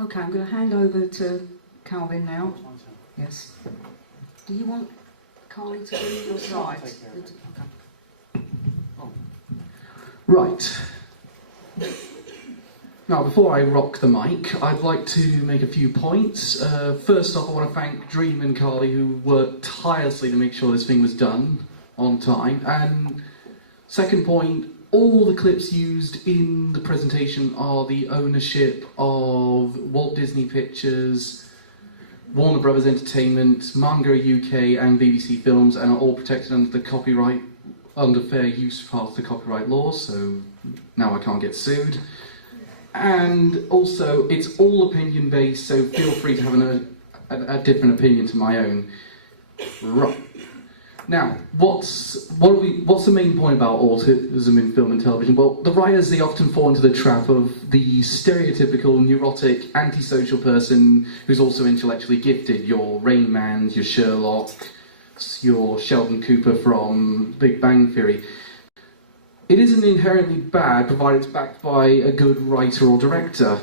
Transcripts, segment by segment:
Okay, I'm going to hand over to Calvin now. Yes. Do you want Carly to be your side? Okay. Right. Now, before I rock the mic, I'd like to make a few points. First off, I want to thank Dream and Carly, who worked tirelessly to make sure this thing was done on time. And second point, all the clips used in the presentation are the ownership of Walt Disney Pictures, Warner Brothers Entertainment, Manga UK and BBC Films, and are all protected under the copyright, under fair use part of the copyright laws, so now I can't get sued. And also, it's all opinion based, so feel free to have a different opinion to my own. Right. Now, what's the main point about autism in film and television? Well, the writers, they often fall into the trap of the stereotypical neurotic, antisocial person who's also intellectually gifted. Your Rain Man, your Sherlock, your Sheldon Cooper from Big Bang Theory. It isn't inherently bad, provided it's backed by a good writer or director.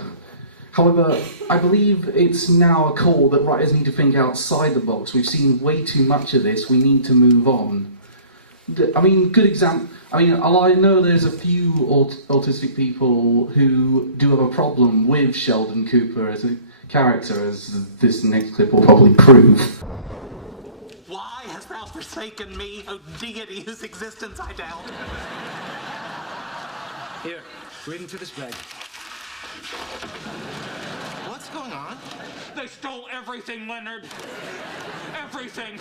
However, I believe it's now a call that writers need to think outside the box. We've seen way too much of this. We need to move on. I mean, good example. I mean, I know there's a few autistic people who do have a problem with Sheldon Cooper as a character, as this next clip will probably prove. Why hast thou forsaken me, O deity whose existence I doubt? Here, read into this bag. What's going on? They stole everything, Leonard. Everything.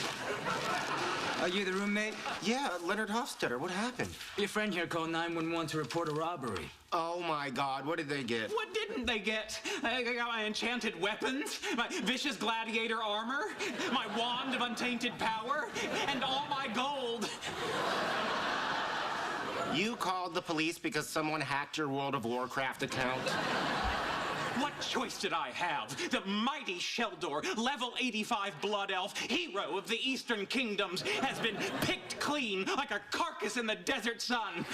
Are you the roommate? Yeah, Leonard Hofstetter. What happened? Your friend here called 911 to report a robbery. Oh my God, what did they get? What didn't they get? I got my enchanted weapons, my vicious gladiator armor, my wand of untainted power, and all my gold. You called the police because someone hacked your World of Warcraft account? What choice did I have? The mighty Sheldor, level 85 blood elf, hero of the Eastern Kingdoms, has been picked clean like a carcass in the desert sun.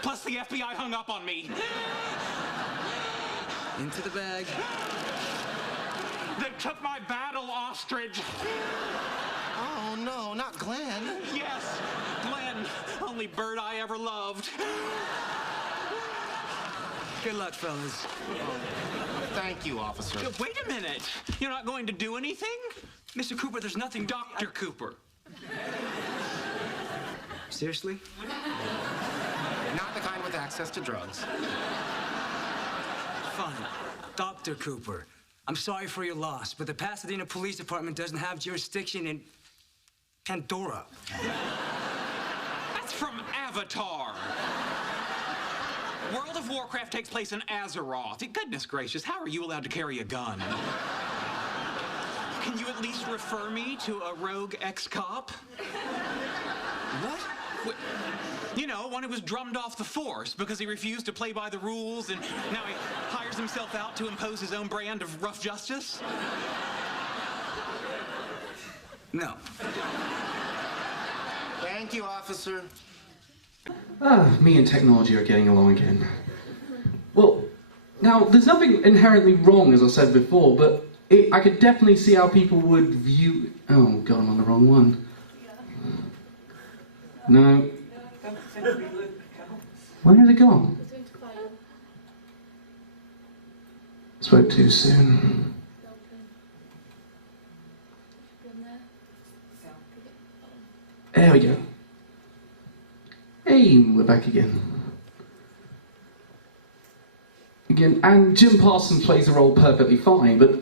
Plus the FBI hung up on me. Into the bag. They took my battle ostrich. Oh no, not Glenn. Yes, Glenn, only bird I ever loved. Good luck, fellas. Thank you, officer. Wait a minute. You're not going to do anything? Mr. Cooper, there's nothing... Dr. Cooper. Seriously? Not the kind with access to drugs. Fine. Dr. Cooper, I'm sorry for your loss, but the Pasadena Police Department doesn't have jurisdiction in Pandora. That's from Avatar. World of Warcraft takes place in Azeroth. Goodness gracious, how are you allowed to carry a gun? Can you at least refer me to a rogue ex-cop? What? You know, one who was drummed off the force because he refused to play by the rules, and now he hires himself out to impose his own brand of rough justice? No. Thank you, officer. Me and technology are getting along again. Well, now, there's nothing inherently wrong, as I said before, but I could definitely see how people would view... Oh, God, I'm on the wrong one. No. Where have they gone? Spoke too soon. There we go. Hey, we're back again. And Jim Parsons plays the role perfectly fine, but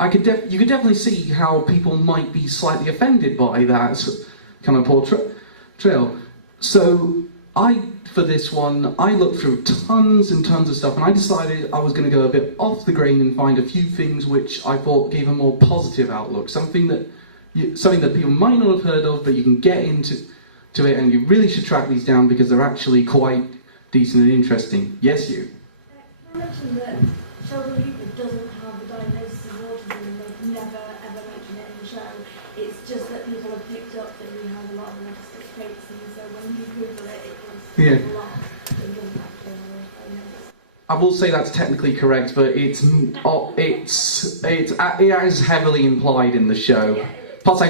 you could definitely see how people might be slightly offended by that kind of portrayal. So for this one, I looked through tons and tons of stuff, and I decided I was going to go a bit off the grain and find a few things which I thought gave a more positive outlook, something that people might not have heard of, but you can get into it, and you really should track these down because they're actually quite decent and interesting. Yes, you? You mentioned that Sheldon Cooper doesn't have a diagnosis of autism, and they've never ever mentioned it in the show. It's just that people have picked up that he has a lot of autistic traits, and so when you Google it, it was a lot. It doesn't actually have a diagnosis. I will say that's technically correct, but it is heavily implied in the show. Plus,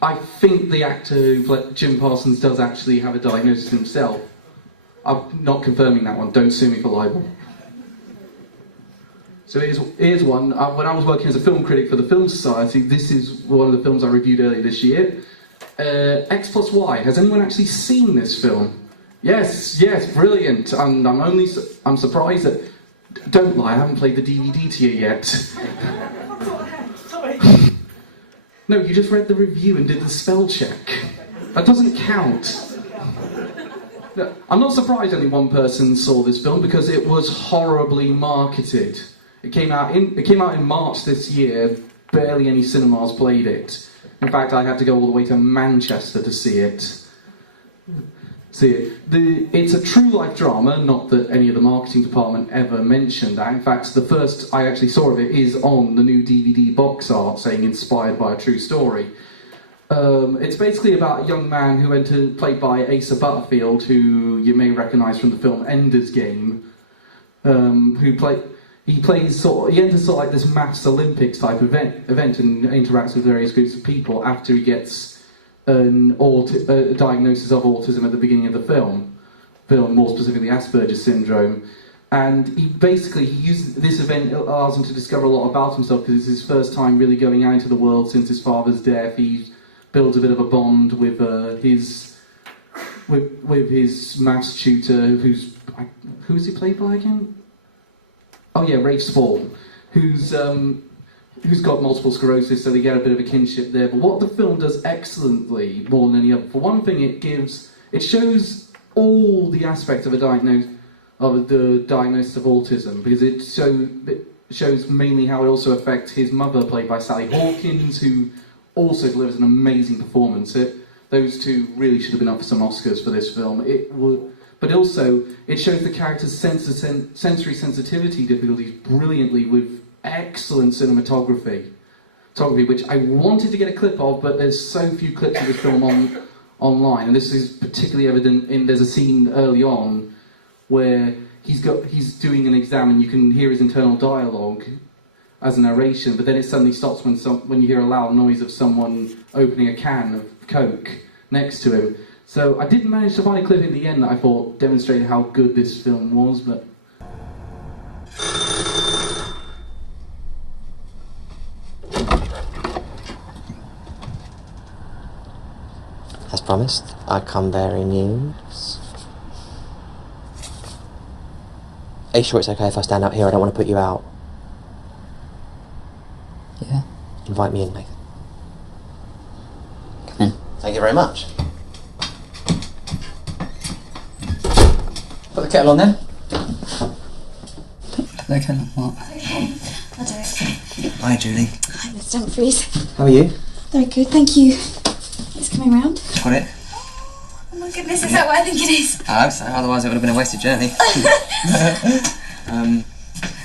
I think the actor who played Jim Parsons does actually have a diagnosis himself. I'm not confirming that one. Don't sue me for libel. So here's one. When I was working as a film critic for the Film Society, this is one of the films I reviewed earlier this year. X plus Y. Has anyone actually seen this film? Yes, brilliant. And I'm surprised that. Don't lie, I haven't played the DVD to you yet. Sorry. No, you just read the review and did the spell check. That doesn't count. No, I'm not surprised only one person saw this film because it was horribly marketed. It came out in March this year. Barely any cinemas played it. In fact, I had to go all the way to Manchester to see it. It's a true life drama, not that any of the marketing department ever mentioned that. In fact, the first I actually saw of it is on the new DVD box art saying inspired by a true story. It's basically about a young man played by Asa Butterfield, who you may recognise from the film Ender's Game, he enters sort of like this maths Olympics type event and interacts with various groups of people after he gets a diagnosis of autism at the beginning of the film, more specifically Asperger's syndrome. And he uses this event, allows him to discover a lot about himself because it's his first time really going out into the world since his father's death. He builds a bit of a bond with his maths tutor, who's he played by again? Oh yeah, Rafe Spall, who's got multiple sclerosis, so they get a bit of a kinship there. But what the film does excellently, more than any other, for one thing, it shows all the aspects of the diagnosis of autism, because it shows mainly how it also affects his mother, played by Sally Hawkins, who also delivers an amazing performance. Those two really should have been up for some Oscars for this film. But also, it shows the character's sensory sensitivity difficulties brilliantly with excellent cinematography, which I wanted to get a clip of, but there's so few clips of this film online, and this is particularly evident there's a scene early on where he's doing an exam and you can hear his internal dialogue as a narration, but then it suddenly stops when you hear a loud noise of someone opening a can of Coke next to him. So I didn't manage to find a clip in the end that I thought demonstrated how good this film was, but as promised, I come bearing news. Are you sure it's okay if I stand out here? I don't want to put you out. Yeah. Invite me in, Nathan. Come in. Thank you very much. Put the kettle on then. Put the kettle on what? Okay, I'll do it. Hi, Julie. Hi, Mr. Humphries. How are you? Very good, thank you. It's coming round. Got it? Oh my goodness, is that what I think it is? I hope so, otherwise it would have been a wasted journey.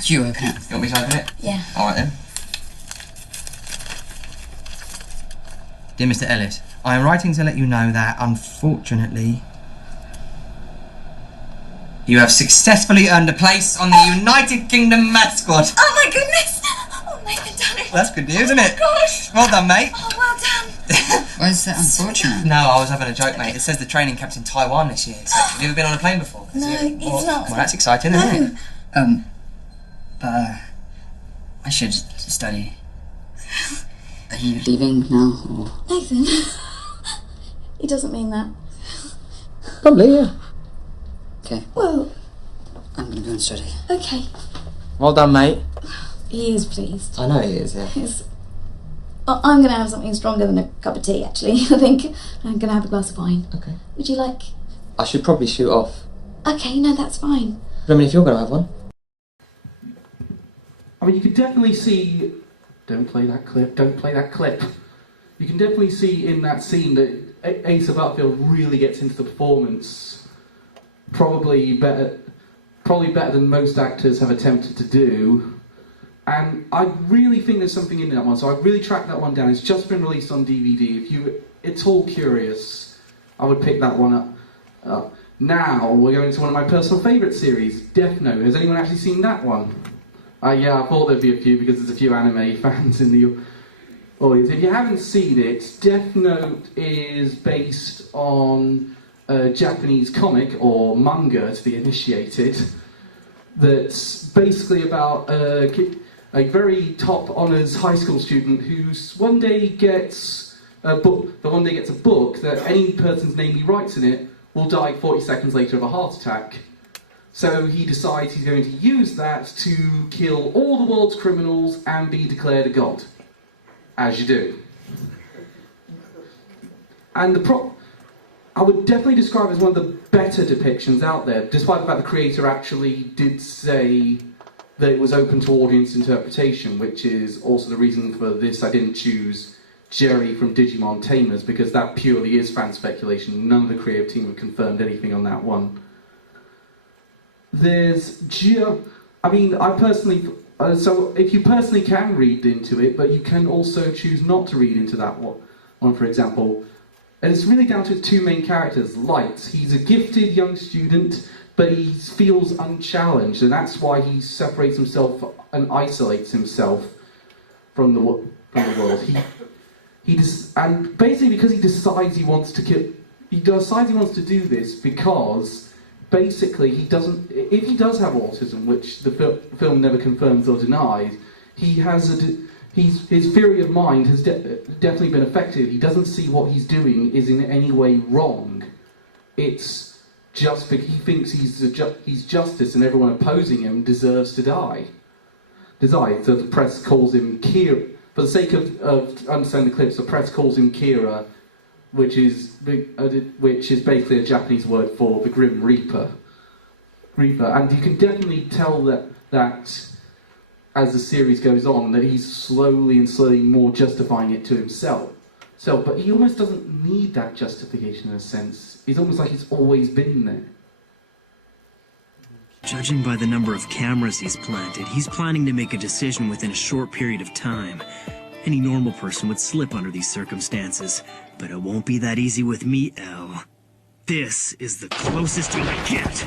You open it. You want me to open it? Yeah. Alright then. Dear Mr. Ellis, I am writing to let you know that, unfortunately, you have successfully earned a place on the United Kingdom Math Squad. Oh my goodness! Oh, Nathan done it! Well, that's good news, isn't it? Gosh! Well done, mate. Oh, well done! Why is that unfortunate? No, I was having a joke, mate. It says the training camp's in Taiwan this year. So, have you ever been on a plane before? No, it's not. Well, that's exciting, isn't it? I should study. Are you leaving now, or? Nathan, he doesn't mean that. Probably, yeah. Okay, Well, I'm gonna go and study. okay. Well done, mate. He is pleased. I know he is, yeah. I'm going to have something stronger than a cup of tea, actually. I think I'm going to have a glass of wine. Okay. Would you like? I should probably shoot off. Okay, no, that's fine. I mean, if you're going to have one. I mean, you can definitely see. Don't play that clip. Don't play that clip. You can definitely see in that scene that Asa Butterfield really gets into the performance. Probably better than most actors have attempted to do. And I really think there's something in that one, so I really tracked that one down. It's just been released on DVD. If you at all curious, I would pick that one up. Now, we're going to one of my personal favourite series, Death Note. Has anyone actually seen that one? Yeah, I thought there'd be a few because there's a few anime fans in the audience. If you haven't seen it, Death Note is based on a Japanese comic, or manga to the initiated, that's basically about a very top honours high school student who one day gets a book that any person's name he writes in it will die 40 seconds later of a heart attack. So he decides he's going to use that to kill all the world's criminals and be declared a god. As you do. And I would definitely describe it as one of the better depictions out there, despite the fact the creator actually did say that it was open to audience interpretation, which is also the reason for this. I didn't choose Jerry from Digimon Tamers, because that purely is fan speculation. None of the creative team have confirmed anything on that one. I personally... so if you personally can read into it, but you can also choose not to read into that one, for example. And it's really down to his two main characters. Light, he's a gifted young student, but he feels unchallenged, and that's why he separates himself and isolates himself from the world. And basically because he decides he wants to do this because basically if he does have autism, which the film never confirms or denies, his theory of mind has definitely been affected. He doesn't see what he's doing is in any way wrong. It's just because he thinks he's justice, and everyone opposing him deserves to die. So the press calls him Kira. For the sake of understanding the clips, the press calls him Kira, which is basically a Japanese word for the Grim Reaper. And you can definitely tell that as the series goes on, that he's slowly more justifying it to himself. But he almost doesn't need that justification in a sense. It's almost like he's always been there. Judging by the number of cameras he's planted, he's planning to make a decision within a short period of time. Any normal person would slip under these circumstances, but it won't be that easy with me, Elle. This is the closest you'll get!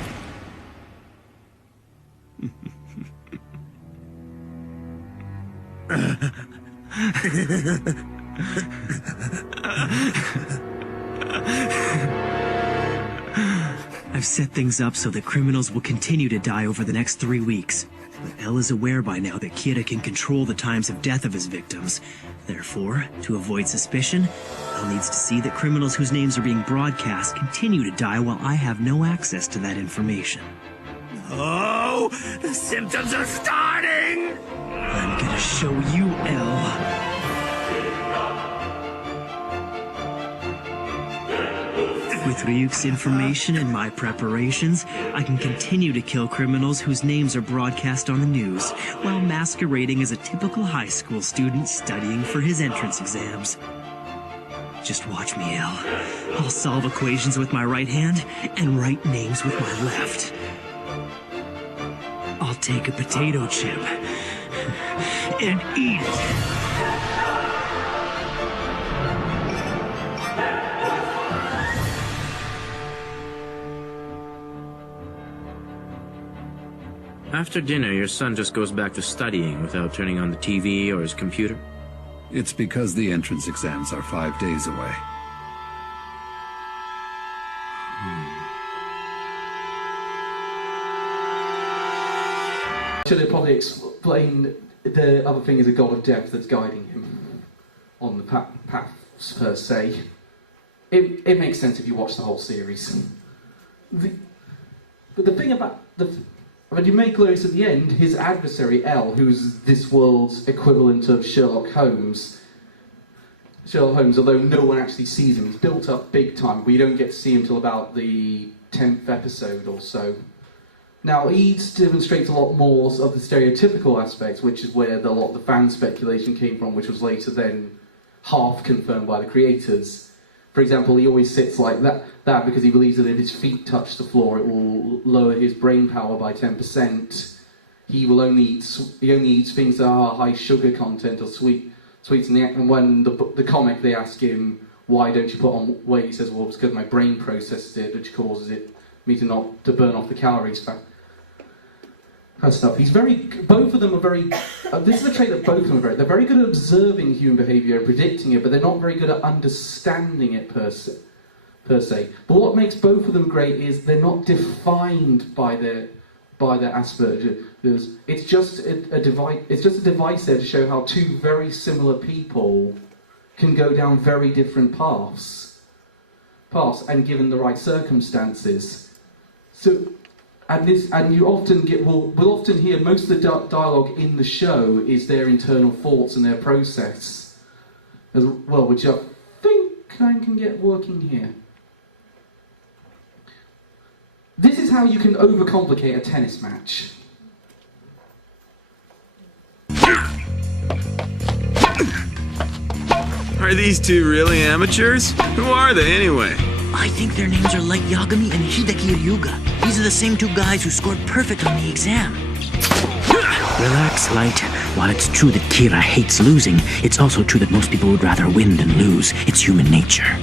I've set things up so that criminals will continue to die over the next 3 weeks. But Elle is aware by now that Kira can control the times of death of his victims. Therefore, to avoid suspicion, Elle needs to see that criminals whose names are being broadcast continue to die while I have no access to that information. Oh, the symptoms are starting! I'm gonna show you, Elle. With Ryuk's information and my preparations, I can continue to kill criminals whose names are broadcast on the news, while masquerading as a typical high school student studying for his entrance exams. Just watch me, Elle. I'll solve equations with my right hand and write names with my left. I'll take a potato chip and eat it. After dinner, your son just goes back to studying without turning on the TV or his computer? It's because the entrance exams are 5 days away. Should I probably explain the other thing is a god of death that's guiding him on the paths per se. It makes sense if you watch the whole series. But the thing about when you make Glorious at the end, his adversary, Elle, who's this world's equivalent of Sherlock Holmes, although no one actually sees him, he's built up big time. We don't get to see him till about the 10th episode or so. Now, he demonstrates a lot more of the stereotypical aspects, which is where a lot of the fan speculation came from, which was later then half confirmed by the creators. For example, he always sits like that because he believes that if his feet touch the floor, it will lower his brain power by 10%. He only eats things that are high sugar content or sweets. And when the comic, they ask him, why don't you put on weight? He says, well, it's because my brain processes it, which causes it me to burn off the calories. That stuff. Both of them are very. This is a trait that both of them are very. They're very good at observing human behaviour and predicting it, but they're not very good at understanding it per se. But what makes both of them great is they're not defined by their Asperger's. It's just a device. It's just a device there to show how two very similar people can go down very different paths, and given the right circumstances. So. And you often we'll often hear most of the dialogue in the show is their internal thoughts and their process as well, which I think I can get working here. This is how you can overcomplicate a tennis match. Are these two really amateurs? Who are they anyway? I think their names are Light Yagami and Hideki Ryuga. These are the same two guys who scored perfect on the exam. Relax, Light. While it's true that Kira hates losing, it's also true that most people would rather win than lose. It's human nature.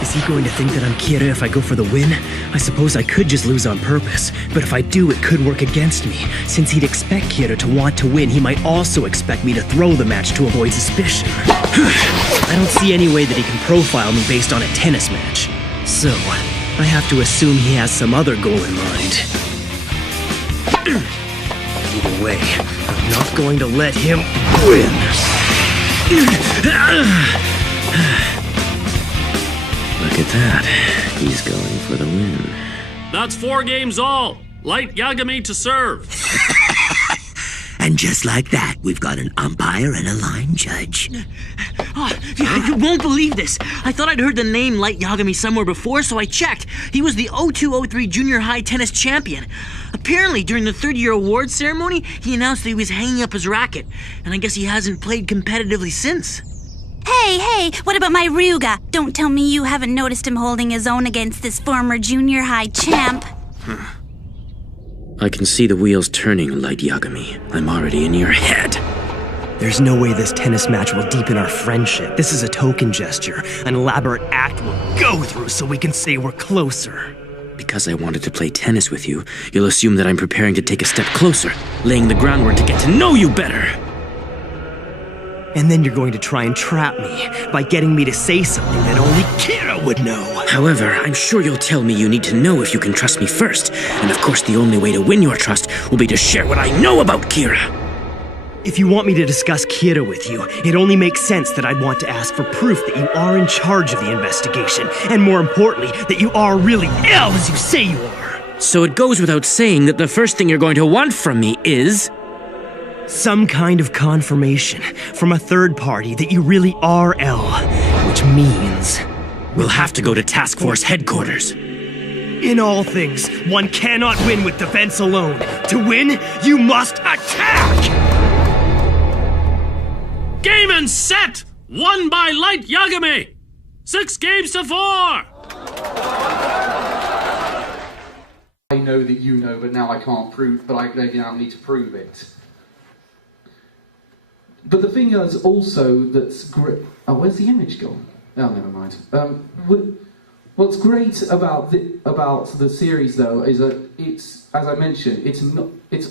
Is he going to think that I'm Kira if I go for the win? I suppose I could just lose on purpose, but if I do, it could work against me. Since he'd expect Kira to want to win, he might also expect me to throw the match to avoid suspicion. I don't see any way that he can profile me based on a tennis match. So, I have to assume he has some other goal in mind. Either way, I'm not going to let him win. Look at that. He's going for the win. That's 4 games all. Light Yagami to serve. And just like that, we've got an umpire and a line judge. Oh, you won't believe this. I thought I'd heard the name Light Yagami somewhere before, so I checked. He was the 02-03 junior high tennis champion. Apparently, during the third-year awards ceremony, he announced that he was hanging up his racket. And I guess he hasn't played competitively since. Hey, what about my Ryuga? Don't tell me you haven't noticed him holding his own against this former junior high champ. I can see the wheels turning, Light Yagami. I'm already in your head. There's no way this tennis match will deepen our friendship. This is a token gesture, an elaborate act we'll go through so we can say we're closer. Because I wanted to play tennis with you, you'll assume that I'm preparing to take a step closer, laying the groundwork to get to know you better. And then you're going to try and trap me by getting me to say something that only Kira would know. However, I'm sure you'll tell me you need to know if you can trust me first. And of course, the only way to win your trust will be to share what I know about Kira. If you want me to discuss Kira with you, it only makes sense that I'd want to ask for proof that you are in charge of the investigation. And more importantly, that you are really ill as you say you are. So it goes without saying that the first thing you're going to want from me is... some kind of confirmation from a third party that you really are L, which means... we'll have to go to Task Force headquarters. In all things, one cannot win with defense alone. To win, you must attack! Game and set! Won by Light Yagami! 6 games to 4! I know that you know, but now I can't prove, but I now need to prove it. But the thing is also that's great... oh, where's the image gone? Oh, never mind. What's great about the series, though, is that it's, as I mentioned, it's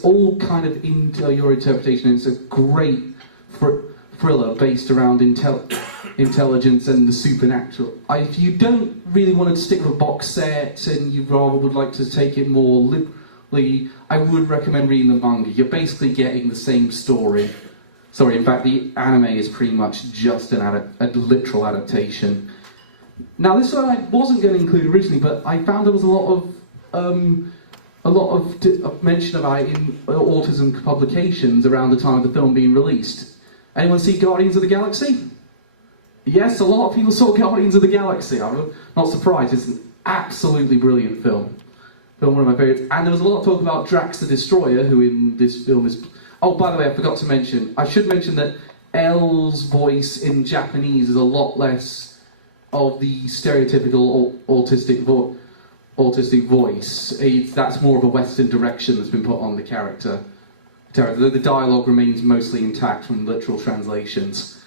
all kind of into your interpretation. It's a great thriller based around intelligence and the supernatural. If you don't really want to stick with a box set and you rather would like to take it more liberally, I would recommend reading the manga. You're basically getting the same story. Sorry, in fact, the anime is pretty much just a literal adaptation. Now, this one I wasn't going to include originally, but I found there was a lot of mention about it in autism publications around the time of the film being released. Anyone see Guardians of the Galaxy? Yes, a lot of people saw Guardians of the Galaxy. I'm not surprised. It's an absolutely brilliant film. One of my favourites. And there was a lot of talk about Drax the Destroyer, who in this film is... oh, by the way, I forgot to mention. I should mention that L's voice in Japanese is a lot less of the stereotypical autistic voice. That's more of a Western direction that's been put on the character. The dialogue remains mostly intact from literal translations.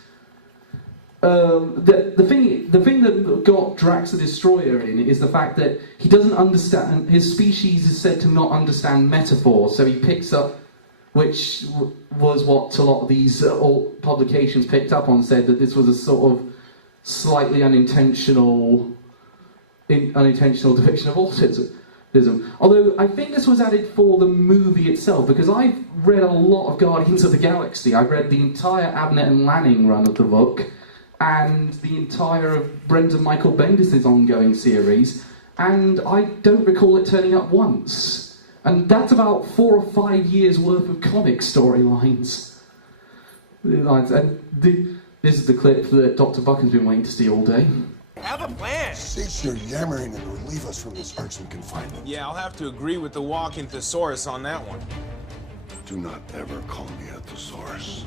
the thing that got Drax the Destroyer in is the fact that he doesn't understand. His species is said to not understand metaphors, so he picks up, which was what a lot of these old publications picked up on, said that this was a sort of slightly unintentional depiction of autism. Although I think this was added for the movie itself, because I've read a lot of Guardians of the Galaxy. I've read the entire Abnett and Lanning run of the book, and the entire of Brendan Michael Bendis' ongoing series, and I don't recall it turning up once. And that's about 4 or 5 years worth of comic storylines. And this is the clip that Dr. Buchan's been waiting to see all day. Have a plan! Cease your yammering and relieve us from this irksome confinement. Yeah, I'll have to agree with the walking thesaurus on that one. Do not ever call me a thesaurus.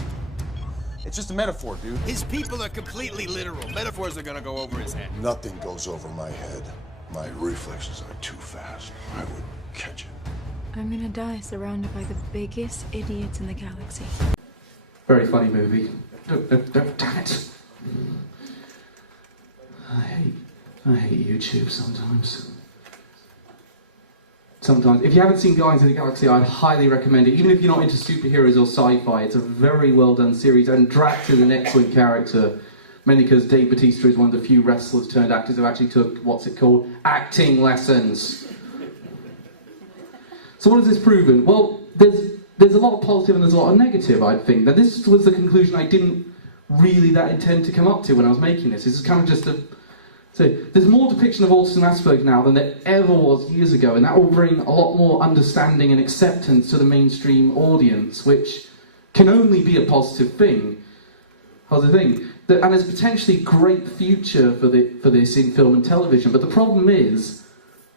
It's just a metaphor, dude. His people are completely literal. Metaphors are gonna go over his head. Nothing goes over my head. My reflexes are too fast. I would catch it. I'm gonna die surrounded by the biggest idiots in the galaxy. Very funny movie. Damn it. I hate YouTube sometimes. Sometimes. If you haven't seen Guardians of the Galaxy, I'd highly recommend it. Even if you're not into superheroes or sci-fi, it's a very well done series, and Drax is an excellent character, mainly because Dave Bautista is one of the few wrestlers turned actors who actually took, what's it called, acting lessons. So what has this proven? Well, there's a lot of positive and there's a lot of negative, I think. Now this was the conclusion I didn't really that intend to come up to when I was making this. This is kind of just a... So there's more depiction of autism and Asperger's now than there ever was years ago, and that will bring a lot more understanding and acceptance to the mainstream audience, which can only be a positive thing. And there's potentially great future for this in film and television, but the problem is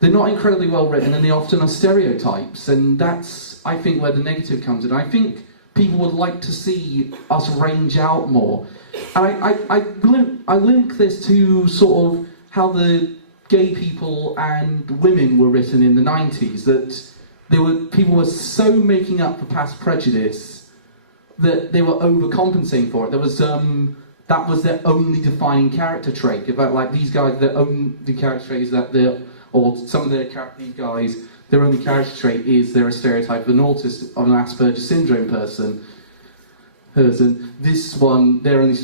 they're not incredibly well written and they often are stereotypes, and that's, I think, where the negative comes in. I think people would like to see us range out more. And I link this to sort of how the gay people and women were written in the 90s, that people were so making up for past prejudice that they were overcompensating for it. There was that was their only defining character trait. In fact, like these guys, their only character trait is that these guys, their only character trait is they're a stereotype of an autist, of an Asperger's syndrome person. And this one, their only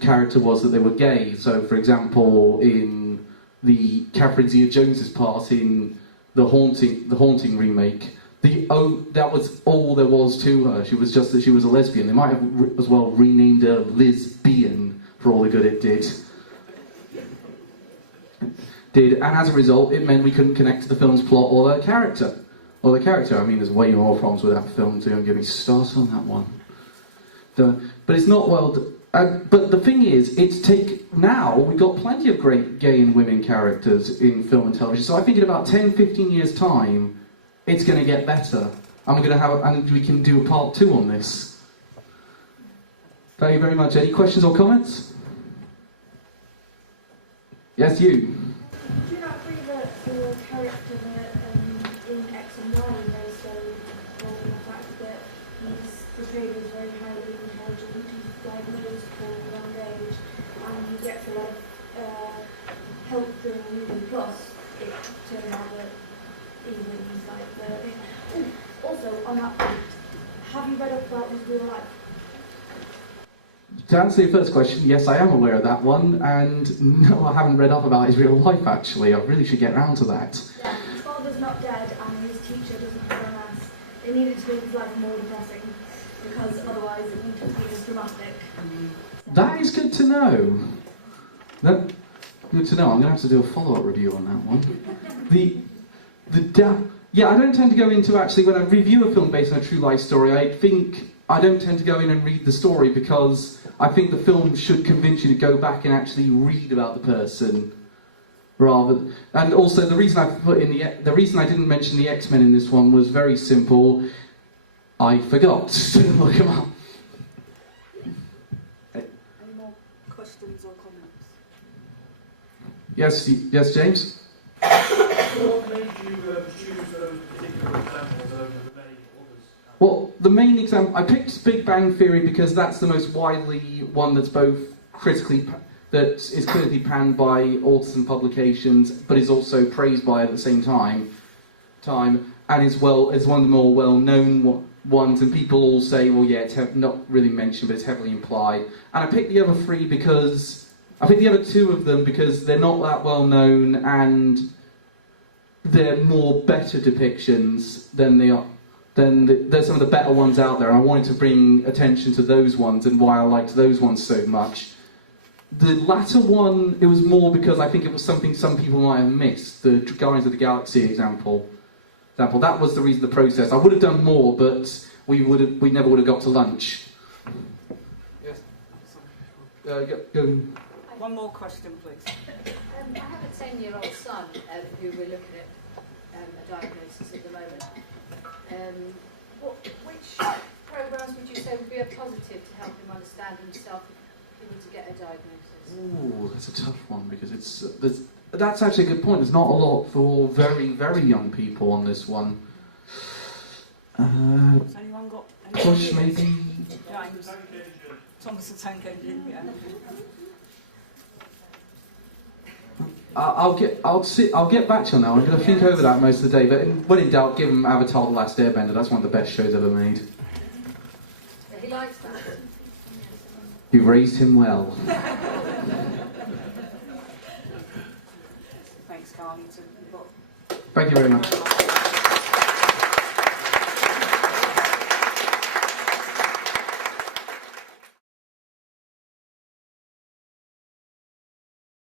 character was that they were gay. So, for example, in the Catherine Zeta-Jones's part in the Haunting remake, that was all there was to her. She was just that she was a lesbian. They might have as well renamed her Lesbian for all the good it did. And as a result, it meant we couldn't connect to the film's plot or their character. I mean, there's way more problems with that film too. Don't get me started on that one. But it's not well. But the thing is, now we've got plenty of great gay and women characters in film and television. So I think in about 10, 15 years' time, it's going to get better, and we can do a part 2 on this. Thank you very much. Any questions or comments? Yes, you. Do you not agree that the character in X and Y is so wrong in the fact that he's portrayed as very highly intelligent, he's diagnosed for a young age, and he gets a lot of help during the movie, plus it turned out that even he's like also, on that point, have you read up about his real life? To answer your first question, yes, I am aware of that one, and no, I haven't read up about his real life, actually. I really should get round to that. Yeah, his father's not dead, and his teacher doesn't have MS. It needed to make his life more depressing, because otherwise it wouldn't be as dramatic. That is good to know. Good to know. I'm going to have to do a follow-up review on that one. Yeah, I don't tend to go into, actually, when I review a film based on a true life story, I don't tend to go in and read the story, because I think the film should convince you to go back and actually read about the person, and also the reason I didn't mention the X-Men in this one was very simple. I forgot to look them up. Any more questions or comments? Yes, James? What made you choose those particular examples over the many others? Well, the main example, I picked Big Bang Theory because that's the most widely one that's both that is critically panned by autism publications, but is also praised by it at the same time, and is one of the more well-known ones. And people all say, well, yeah, it's not really mentioned, but it's heavily implied. And I picked the other three because I picked the other two of them because they're not that well known and they're better depictions than they are. There's some of the better ones out there, and I wanted to bring attention to those ones and why I liked those ones so much. The latter one, it was more because I think it was something some people might have missed. The Guardians of the Galaxy example. That was the reason the process. I would have done more, but we never would have got to lunch. Yes. Go. One more question, please. I have a 10-year-old son who we're looking at a diagnosis at the moment. Which programs would you say would be a positive to help him understand himself if he were to get a diagnosis? Ooh, that's a tough one because that's actually a good point. There's not a lot for very, very young people on this one. Has anyone got any Push ideas? maybe. James. Thomas the Tank Engine, yeah. I'll get back to you on that one. I'm going to think over that most of the day. But when in doubt, give him Avatar: The Last Airbender. That's one of the best shows ever made. So he likes that. You raised him well. Thanks, Carly. Thank you very much.